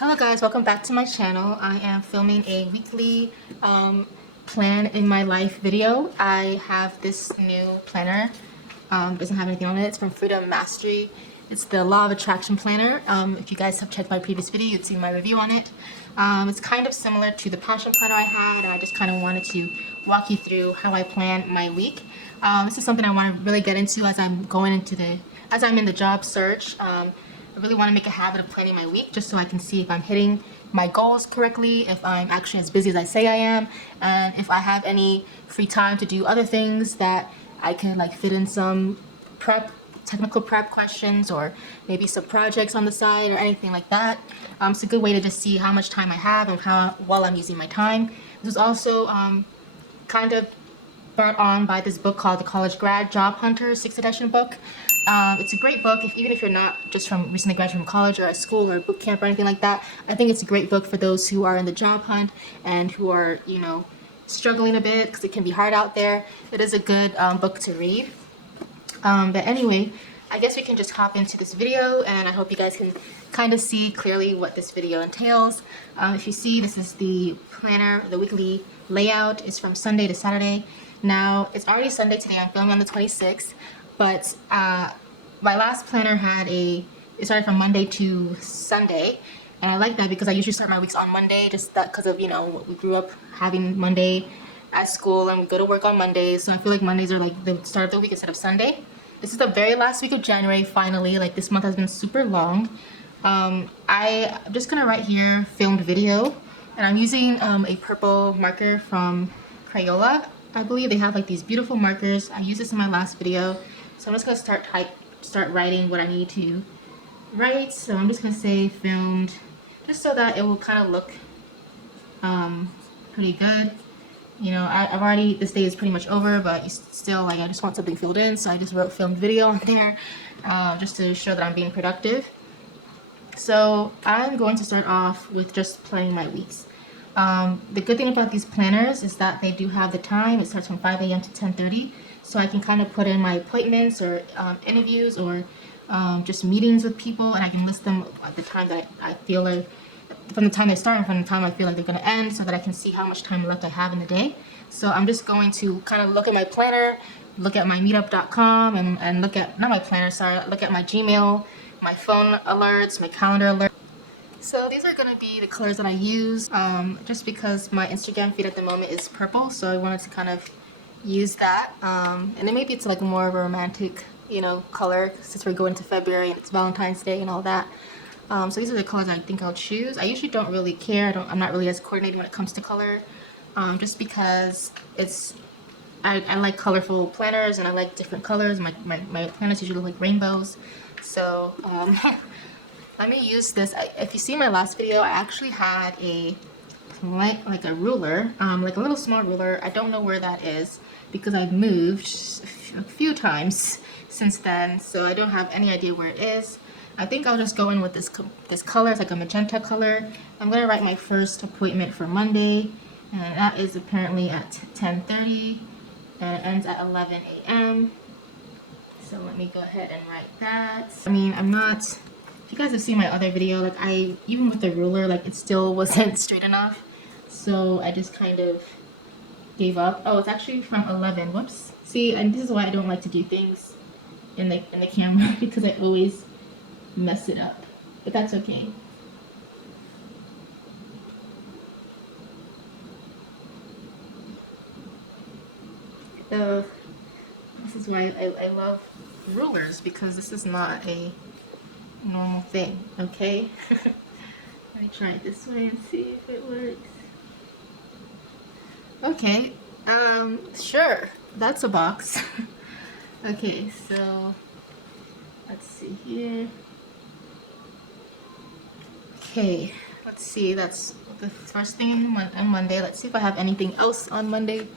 Hello guys, welcome back to my channel. I am filming a weekly plan in my life video. I have this new planner. Doesn't have anything on it. It's from Freedom Mastery. It's the Law of Attraction planner. If you guys have checked my previous video, you'd see my review on it. It's kind of similar to the passion planner I had, and I just kind of wanted to walk you through how I plan my week. This is something I want to really get into as I'm in the job search. I really want to make a habit of planning my week just so I can see if I'm hitting my goals correctly, if I'm actually as busy as I say I am, and if I have any free time to do other things that I can like fit in some technical prep questions or maybe some projects on the side or anything like that. It's a good way to just see how much time I have and how well I'm using my time. This is also kind of brought on by this book called The College Grad Job Hunter 6th edition book. It's a great book, even if you're not just recently graduated from college or at school or boot camp or anything like that. I think it's a great book for those who are in the job hunt and who are, struggling a bit because it can be hard out there. It is a good book to read. But anyway, I guess we can just hop into this video, and I hope you guys can kind of see clearly what this video entails. If you see, this is the planner, the weekly layout is from Sunday to Saturday. Now, it's already Sunday today. I'm filming on the 26th. But my last planner it started from Monday to Sunday, and I like that because I usually start my weeks on Monday, just that because of we grew up having Monday at school and we go to work on Mondays, so I feel like Mondays are like the start of the week instead of Sunday. This is the very last week of January. Finally, like this month has been super long. I'm just gonna write here filmed video, and I'm using a purple marker from Crayola. I believe they have like these beautiful markers. I used this in my last video. So I'm just going to start writing what I need to write. So I'm just going to say filmed, just so that it will kind of look pretty good. I've already, this day is pretty much over, but still, I just want something filled in. So I just wrote filmed video on there just to show that I'm being productive. So I'm going to start off with just planning my weeks. The good thing about these planners is that they do have the time. It starts from 5 a.m. to 10:30. So I can kind of put in my appointments or interviews or just meetings with people, and I can list them at the time that I feel like, from the time they start and from the time I feel like they're going to end, so that I can see how much time left I have in the day. So I'm just going to kind of look at my planner, look at my meetup.com, and look at, not my planner, sorry, look at my Gmail, my phone alerts, my calendar alerts. So these are going to be the colors that I use, just because my Instagram feed at the moment is purple, so I wanted to kind of use that, and then maybe it's like more of a romantic color since we're going to February and it's Valentine's Day and all that. So these are the colors I think I'll choose. I usually don't really care. I'm not really as coordinated when it comes to color, just because I like colorful planners and I like different colors. My planners usually look like rainbows. So let me use this. If you see my last video, I actually had like a ruler, like a little small ruler. I don't know where that is because I've moved a few times since then, so I don't have any idea where it is. I think I'll just go in with this color. It's like a magenta color. I'm gonna write my first appointment for Monday, and that is apparently at 10:30, and it ends at 11 a.m. So let me go ahead and write that. I mean, if you guys have seen my other video, like even with the ruler, like it still wasn't straight enough. So I just kind of gave up. Oh, it's actually from 11. Whoops. See, and this is why I don't like to do things in the camera because I always mess it up. But that's okay. So this is why I love rulers, because this is not a normal thing. Okay. Let me try it this way and see if it works. Okay, sure, that's a box. Okay, so let's see here. Okay, let's see, that's the first thing on Monday. Let's see if I have anything else on Monday.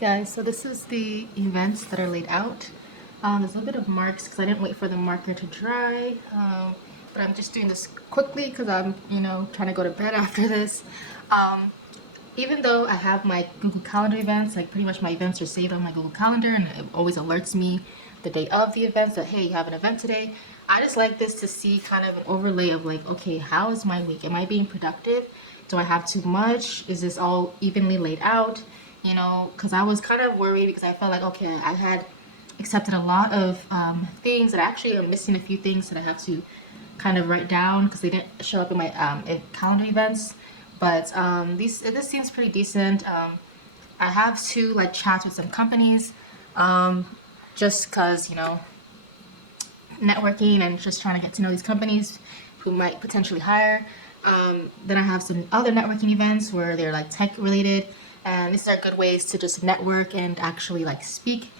Guys, so this is the events that are laid out. There's a little bit of marks because I didn't wait for the marker to dry, but I'm just doing this quickly because I'm, trying to go to bed after this. Um, Even though I have my Google Calendar events, like pretty much my events are saved on my Google Calendar and it always alerts me the day of the event that, hey, you have an event today. I just like this to see kind of an overlay of like, okay, how is my week? Am I being productive? Do I have too much? Is this all evenly laid out? Because I was kind of worried because I felt like, okay, I had accepted a lot of things that I actually am missing a few things that I have to kind of write down because they didn't show up in my calendar events. But this seems pretty decent. I have to like chat with some companies, just cause networking and just trying to get to know these companies who might potentially hire. Then I have some other networking events where they're like tech related, and these are good ways to just network and actually like speak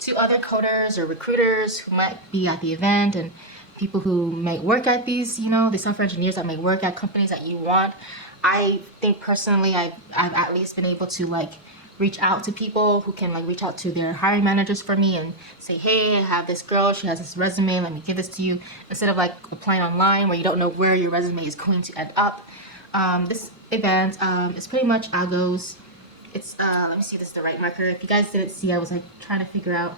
to other coders or recruiters who might be at the event and people who might work at these, the software engineers that may work at companies that you want. I think personally I've at least been able to like reach out to people who can like reach out to their hiring managers for me and say, hey, I have this girl, she has this resume, let me give this to you, instead of like applying online where you don't know where your resume is going to end up. This event is pretty much Agos. It's let me see if this is the right marker. If you guys didn't see, I was like trying to figure out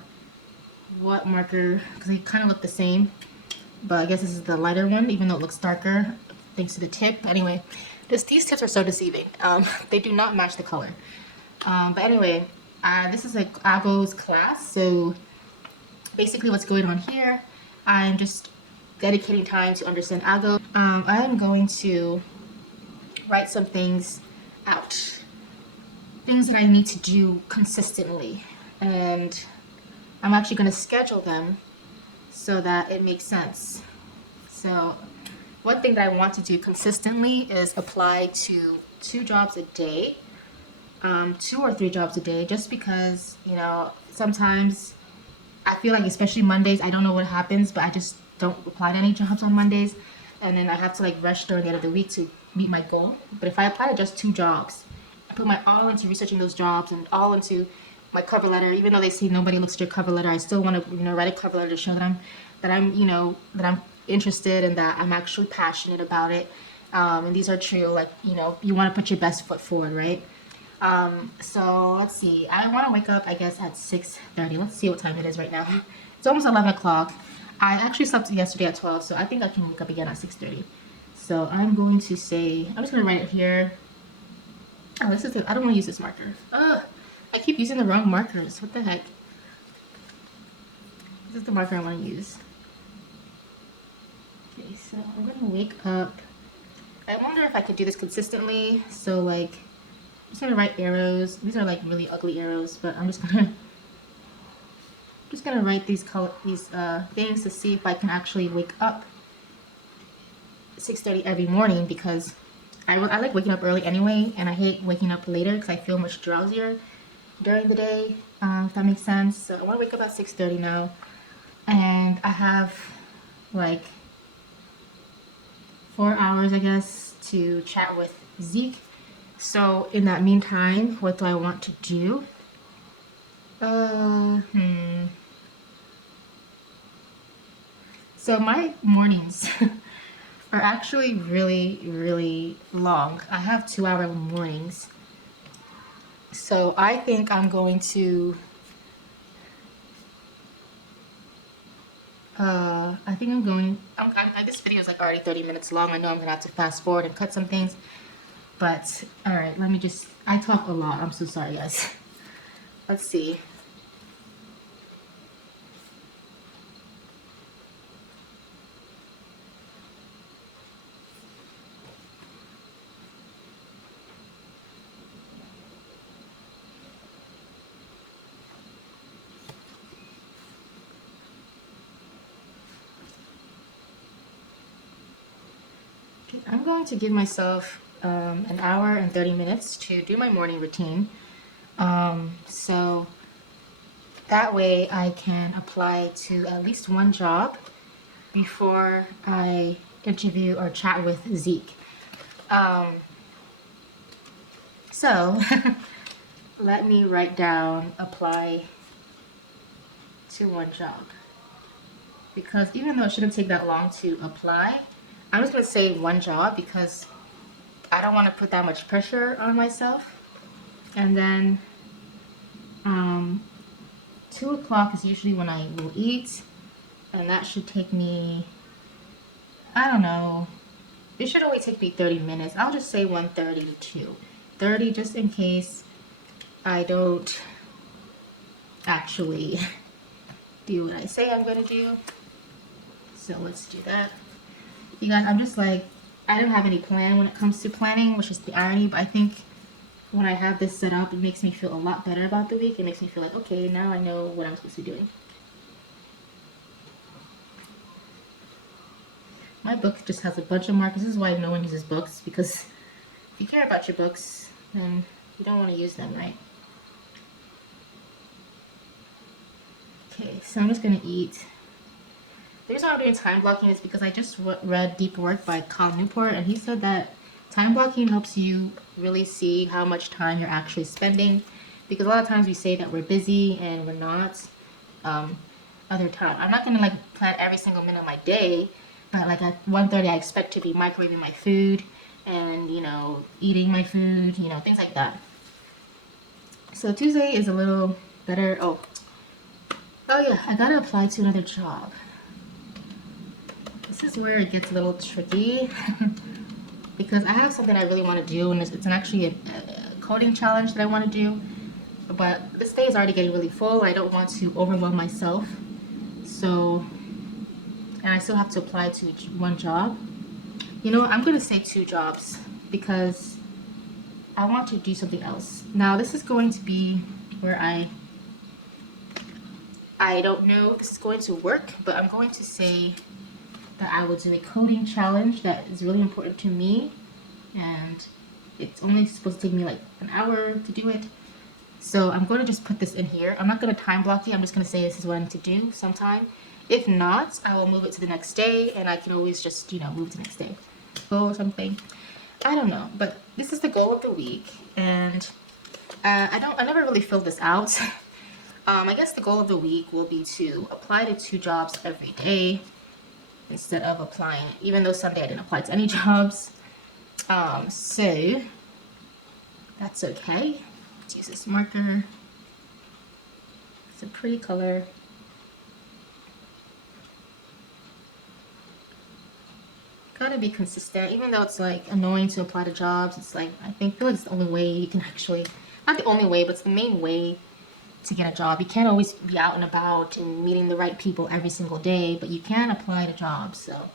what marker, because they kind of look the same, but I guess this is the lighter one, even though it looks darker thanks to the tip. Anyway, these tips are so deceiving. They do not match the color. But anyway, this is like Ago's class. So basically what's going on here, I'm just dedicating time to understand Ago. I am going to write some things out. Things that I need to do consistently. And I'm actually going to schedule them so that it makes sense. So one thing that I want to do consistently is apply to 2 jobs a day, 2 or 3 jobs a day, just because, sometimes I feel like, especially Mondays, I don't know what happens, but I just don't apply to any jobs on Mondays. And then I have to like rush during the end of the week to meet my goal. But if I apply to just 2 jobs, I put my all into researching those jobs and all into my cover letter. Even though they say nobody looks at your cover letter, I still want to, write a cover letter to show that I'm interested and that I'm actually passionate about it. And these are true. Like, you want to put your best foot forward, right? So let's see. I want to wake up, I guess, at 6:30. Let's see what time it is right now. It's almost 11 o'clock. I actually slept yesterday at 12, so I think I can wake up again at 6:30. So I'm going to say, I'm just going to write it here. Oh, I don't want to use this marker. Ugh, I keep using the wrong markers. What the heck? This is the marker I want to use. Okay, so I'm going to wake up. I wonder if I could do this consistently. So like, I'm just going to write arrows. These are like really ugly arrows, but I'm just going to write these things to see if I can actually wake up 6:30 every morning, because I like waking up early anyway, and I hate waking up later because I feel much drowsier during the day, if that makes sense. So I want to wake up at 6:30 now, and I have like 4 hours, I guess, to chat with Zeke. So in that meantime, what do I want to do? So my mornings are actually really, really long. I have 2-hour mornings. So I think I'm going to, this video is like already 30 minutes long. I know I'm gonna have to fast forward and cut some things, but all right, I talk a lot. I'm so sorry, guys. Let's see. I'm going to give myself an hour and 30 minutes to do my morning routine. So that way I can apply to at least 1 job before I interview or chat with Zeke. So let me write down apply to one job. Because even though it shouldn't take that long to apply, I'm just going to say one job because I don't want to put that much pressure on myself. And then 2 o'clock is usually when I will eat, and that should take me, I don't know, it should only take me 30 minutes. I'll just say 1:30 to 2:30 just in case I don't actually do what I say I'm gonna do. So let's do that. You guys, I'm just like, I don't have any plan when it comes to planning, which is the irony, but I think when I have this set up, it makes me feel a lot better about the week. It makes me feel like, okay, now I know what I'm supposed to be doing. My book just has a bunch of markers. This is why no one uses books, because if you care about your books, then you don't want to use them, right? Okay, so I'm just going to eat. The reason why I'm doing time blocking is because I just read Deep Work by Cal Newport, and he said that time blocking helps you really see how much time you're actually spending, because a lot of times we say that we're busy and we're not. Other time, I'm not gonna like plan every single minute of my day, but like at 1:30 I expect to be microwaving my food and, you know, eating my food, you know, things like that. So Tuesday is a little better. Oh yeah, I gotta apply to another job. This is where it gets a little tricky because I have something I really want to do, and it's actually a coding challenge that I want to do, but this day is already getting really full. I don't want to overwhelm myself, so, and I still have to apply to one job. You know, I'm gonna say 2 jobs because I want to do something else. Now this is going to be where I don't know if this is going to work, but I'm going to say that I will do a coding challenge that is really important to me, and it's only supposed to take me like an hour to do it. So I'm going to just put this in here. I'm not going to time block it. I'm just going to say this is what I need to do sometime. If not, I will move it to the next day, and I can always just, you know, move it to the next day. Or something. I don't know, but this is the goal of the week, and I never really filled this out. I guess the goal of the week will be to apply to 2 jobs every day instead of applying, even though Sunday I didn't apply to any jobs. So that's okay. Let's use this marker. It's a pretty color. Gotta be consistent, even though it's like annoying to apply to jobs. It's like, I feel like it's the only way you can actually, not the only way, but it's the main way to get a job. You can't always be out and about and meeting the right people every single day, but you can apply to jobs, so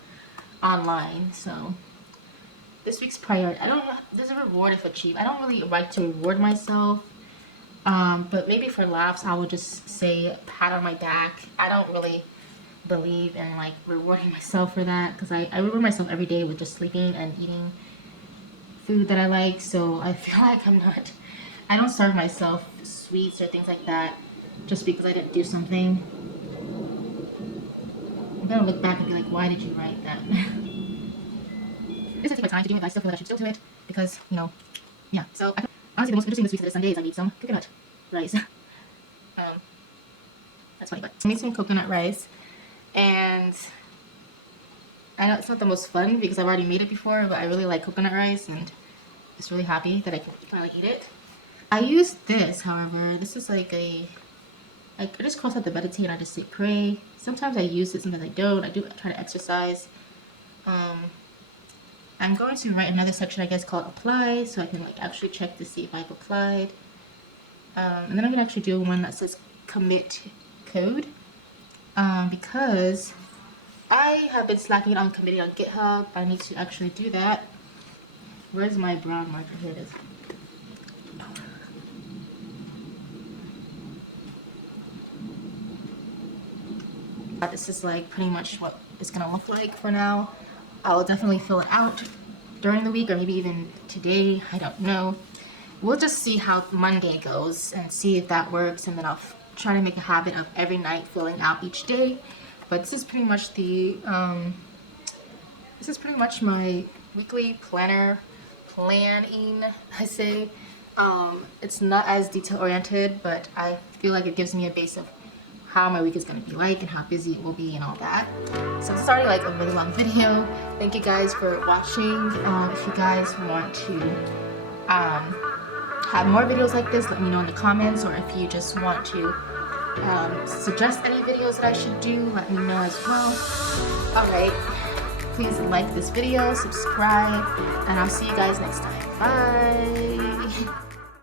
online. So this week's priority, I don't know, there's a reward if achieved. I don't really like to reward myself, but maybe for laughs I will just say pat on my back. I don't really believe in like rewarding myself for that, because I reward myself every day with just sleeping and eating food that I like. So I feel like I don't serve myself sweets or things like that just because I didn't do something. I'm gonna look back and be like, why did you write that? This will take my time to do it, but I still feel like I should still do it because, you know, yeah. So honestly, the most interesting this week for this Sunday is I made some coconut rice. That's funny, but I made some coconut rice, and I know it's not the most fun because I've already made it before, but I really like coconut rice, and just really happy that I can finally eat it. I used this, however, this is like I just cross out the meditate and I just say pray. Sometimes I use it, sometimes I don't. I try to exercise. I'm going to write another section, I guess, called apply, so I can like actually check to see if I've applied. And then I'm gonna actually do one that says commit code, because I have been slacking on committing on GitHub. I need to actually do that. Where's my brown marker? Here it is. This is like pretty much what it's gonna look like for now. I'll definitely fill it out during the week, or maybe even today, I don't know. We'll just see how Monday goes and see if that works, and then I'll try to make a habit of every night filling out each day. But this is pretty much my weekly planning, I say. It's not as detail oriented, but I feel like it gives me a base of how my week is going to be like and how busy it will be and all that. So it's already like a really long video. Thank you guys for watching. If you guys want to have more videos like this, let me know in the comments, or if you just want to suggest any videos that I should do, let me know as well. Alright, please like this video, subscribe, and I'll see you guys next time. Bye!